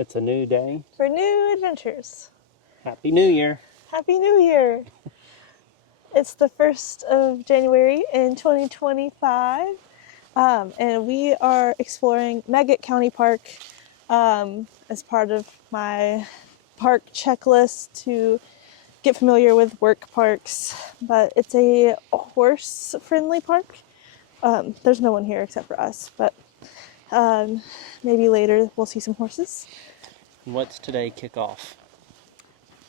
It's a new day. For new adventures. Happy New Year. Happy New Year. It's the 1st of January in 2025, and we are exploring Meggett County Park as part of my park checklist to get familiar with work parks. But it's a horse-friendly park. There's no one here except for us, but maybe later we'll see some horses. And what's today kickoff?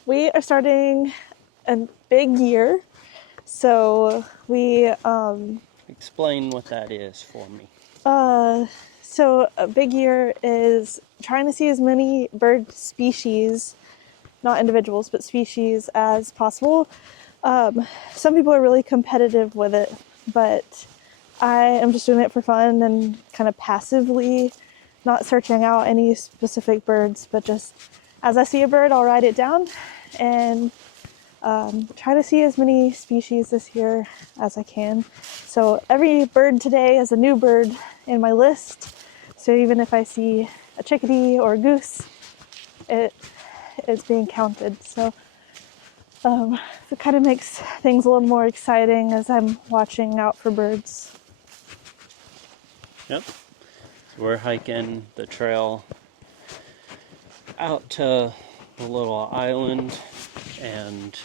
We are starting a big year, so we Explain what that is for me. so a big year is trying to see as many bird species, not individuals, but species as possible. Some people are really competitive with it, but I am just doing it for fun and kind of passively, not searching out any specific birds, but just as I see a bird, I'll write it down and try to see as many species this year as I can. So every bird today is a new bird in my list. So even if I see a chickadee or a goose, it is being counted. So it kind of makes things a little more exciting as I'm watching out for birds. Yep. So we're hiking the trail out to a little island and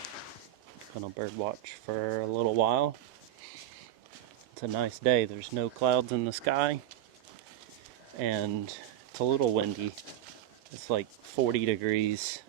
gonna bird watch for a little while. It's a nice day. There's no clouds in the sky and it's a little windy. It's like 40 degrees.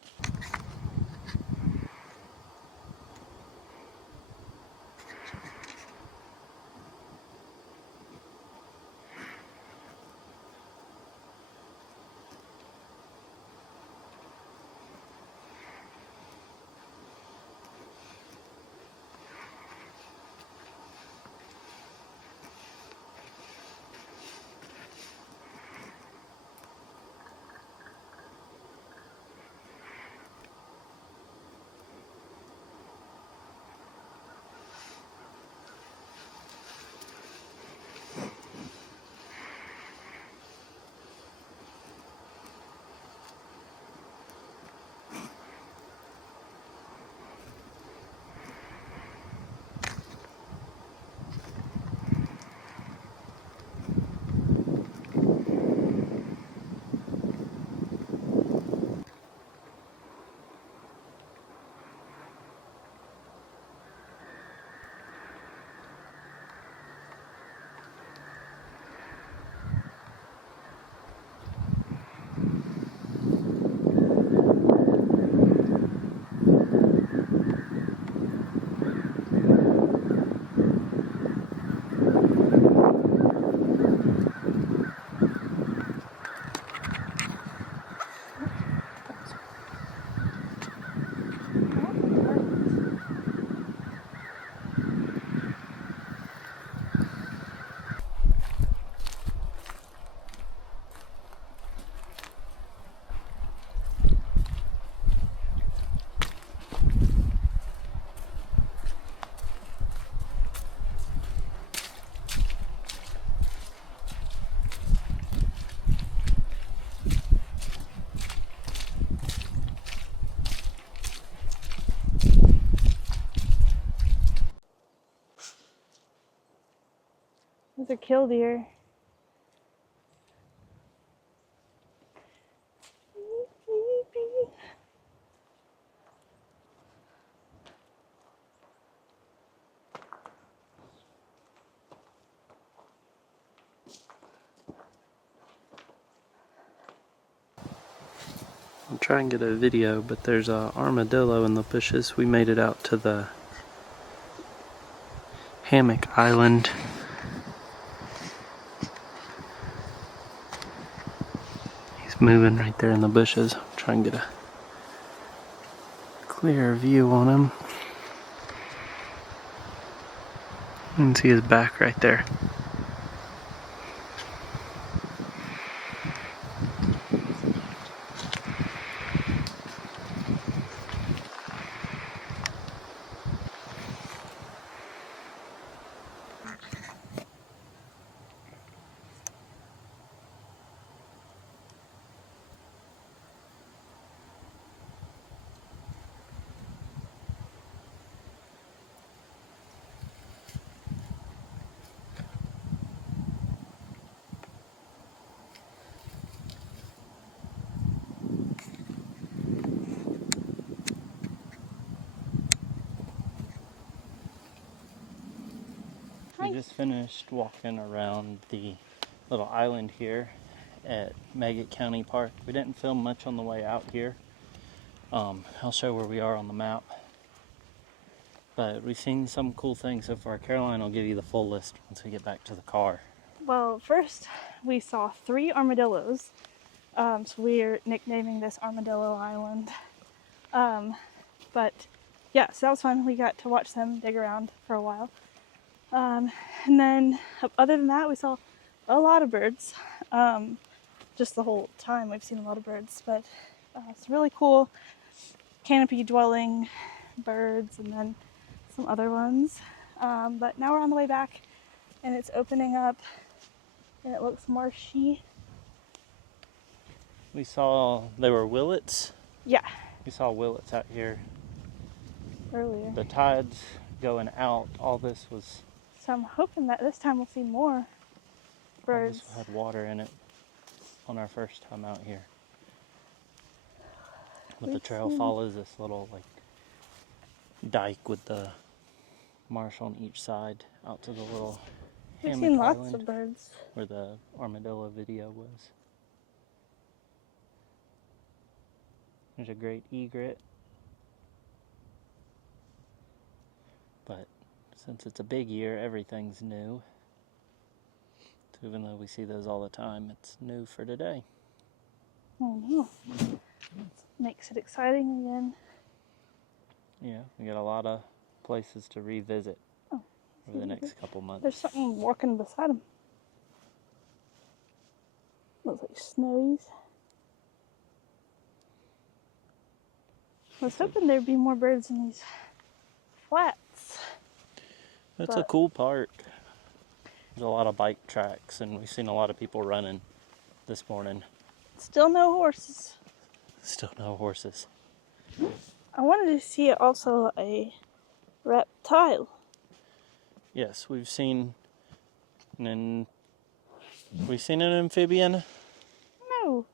Those are killdeer. I'll try and get a video, but there's a armadillo in the bushes. We made it out to the hammock island. He's moving right there in the bushes. I'm trying to get a clear view on him. You can see his back right there. just finished walking around the little island here at Meggett County Park. We didn't film much on the way out here. I'll show where we are on the map. But we've seen some cool things so far. Caroline will give you the full list once we get back to the car. Well, first we saw 3 armadillos. So we're nicknaming this Armadillo Island. But yeah, so that was fun. We got to watch them dig around for a while. And then other than that, we saw a lot of birds. Just the whole time we've seen a lot of birds, but it's really cool canopy dwelling birds and then some other ones. But now we're on the way back and it's opening up and it looks marshy. We saw, they were willets. Yeah, We saw willets out here. earlier. The tide's going out. All this was, So I'm hoping that this time we'll see more all birds. this had water in it on our first time out here. But the We've trail seen- follows this little like dike with the marsh on each side out to the little We've hammock seen lots island of birds. where the armadillo video was. There's a great egret. But since it's a big year, everything's new. So even though we see those all the time, it's new for today. Oh no. Makes it exciting again. Yeah, we got a lot of places to revisit Oh, over the next couple months. There's something walking beside him. Looks like snowies. I was hoping there'd be more birds in these flats. That's a but- cool park. There's a lot of bike tracks, and we've seen a lot of people running this morning. Still no horses. Still no horses. I wanted to see also a reptile. Yes, we've seen an amphibian. No.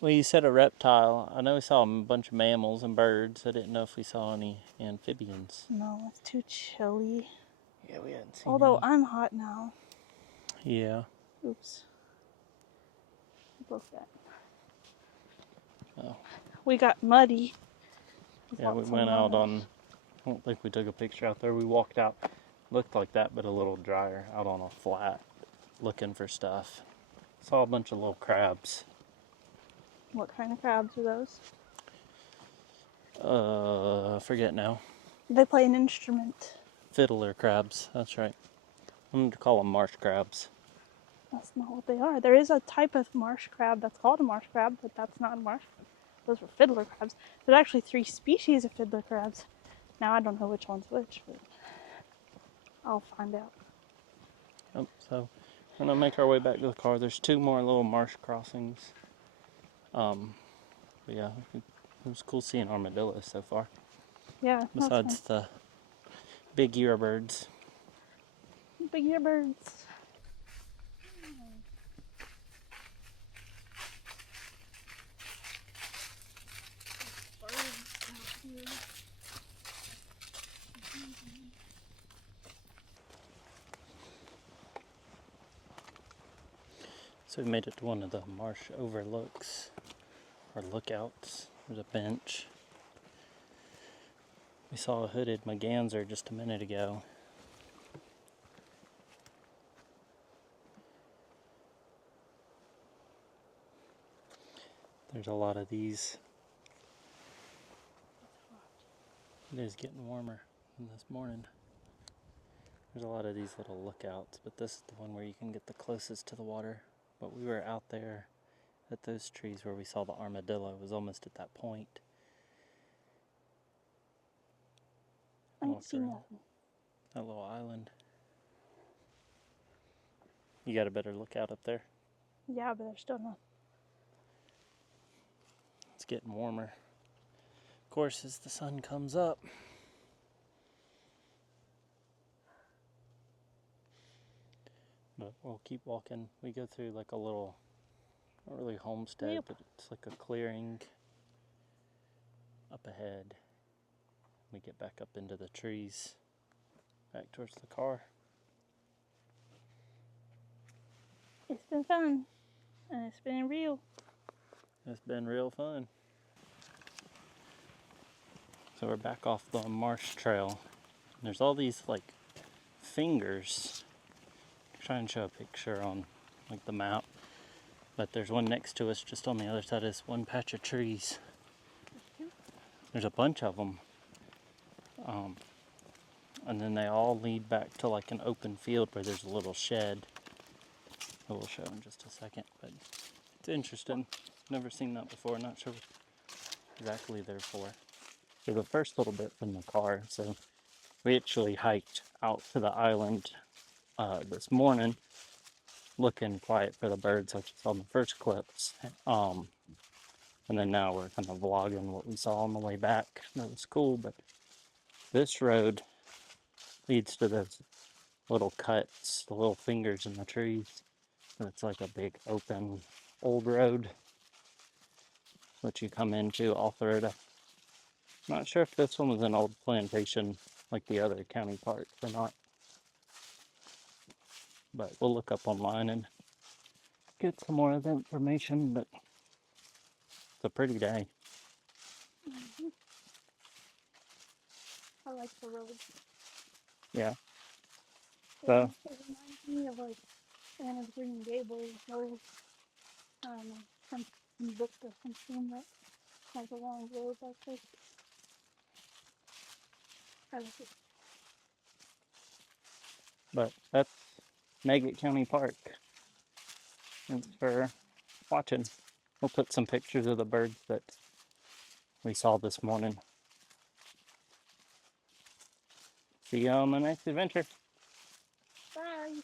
Well, you said a reptile. I know we saw a bunch of mammals and birds. I didn't know if we saw any amphibians. No, it's too chilly. Yeah, we hadn't seen Although any. I'm hot now. Yeah. Oops. Broke that. Oh. We got muddy. Yeah, we Lots of went out mud. on, I don't think we took a picture out there. We walked out, looked like that, but a little drier, out on a flat, looking for stuff. Saw a bunch of little crabs. What kind of crabs are those? I forget now. They play an instrument. Fiddler crabs, that's right. I'm going to call them marsh crabs. That's not what they are. There is a type of marsh crab that's called a marsh crab, but that's not a marsh crab. Those were fiddler crabs. There's actually 3 species of fiddler crabs. Now I don't know which one's which, but I'll find out. Oh, so we're going to make our way back to the car. There's 2 more little marsh crossings. But yeah, it was cool seeing armadillos so far. Yeah. that's Besides the big ear birds. nice. Big ear birds. So we made it to one of the marsh overlooks, or lookouts. There's a bench. We saw a hooded merganser just a minute ago. There's a lot of these. It is getting warmer than this morning. There's a lot of these little lookouts, but this is the one where you can get the closest to the water. But we were out there at those trees where we saw the armadillo. It was almost at that point. I ain't Walked seen around nothing. that little island. You got a better lookout up there. Yeah, but there's still nothing. It's getting warmer. Of course, as the sun comes up. But we'll keep walking. We go through like a little, not really homestead, Yep. but it's like a clearing up ahead. We get back up into the trees, back towards the car. It's been fun, and it's been real. It's been real fun. So we're back off the marsh trail. There's all these like fingers. I'll try and show a picture on like the map. But there's one next to us just on the other side of this one patch of trees. There's a bunch of them. And then they all lead back to like an open field where there's a little shed. I will show in just a second, but it's interesting. Never seen that before, not sure what exactly they're for. So the first little bit from the car, so we actually hiked out to the island this morning looking quiet for the birds, like you saw in the first clips. And then now we're kind of vlogging what we saw on the way back. That was cool, but this road leads to those little cuts, the little fingers in the trees. And it's like a big open old road that you come into all through it. Not sure if this one was an old plantation like the other county parks or not. But we'll look up online and get some more of the information. But it's a pretty day. I like the road. Yeah. It So reminds me of like Anna's Green Gables road. I don't know, some book or something that has a long road like this. I like it. but that's Meggett County Park. Thanks for watching. We'll put some pictures of the birds that we saw this morning. See you on the next adventure. Bye.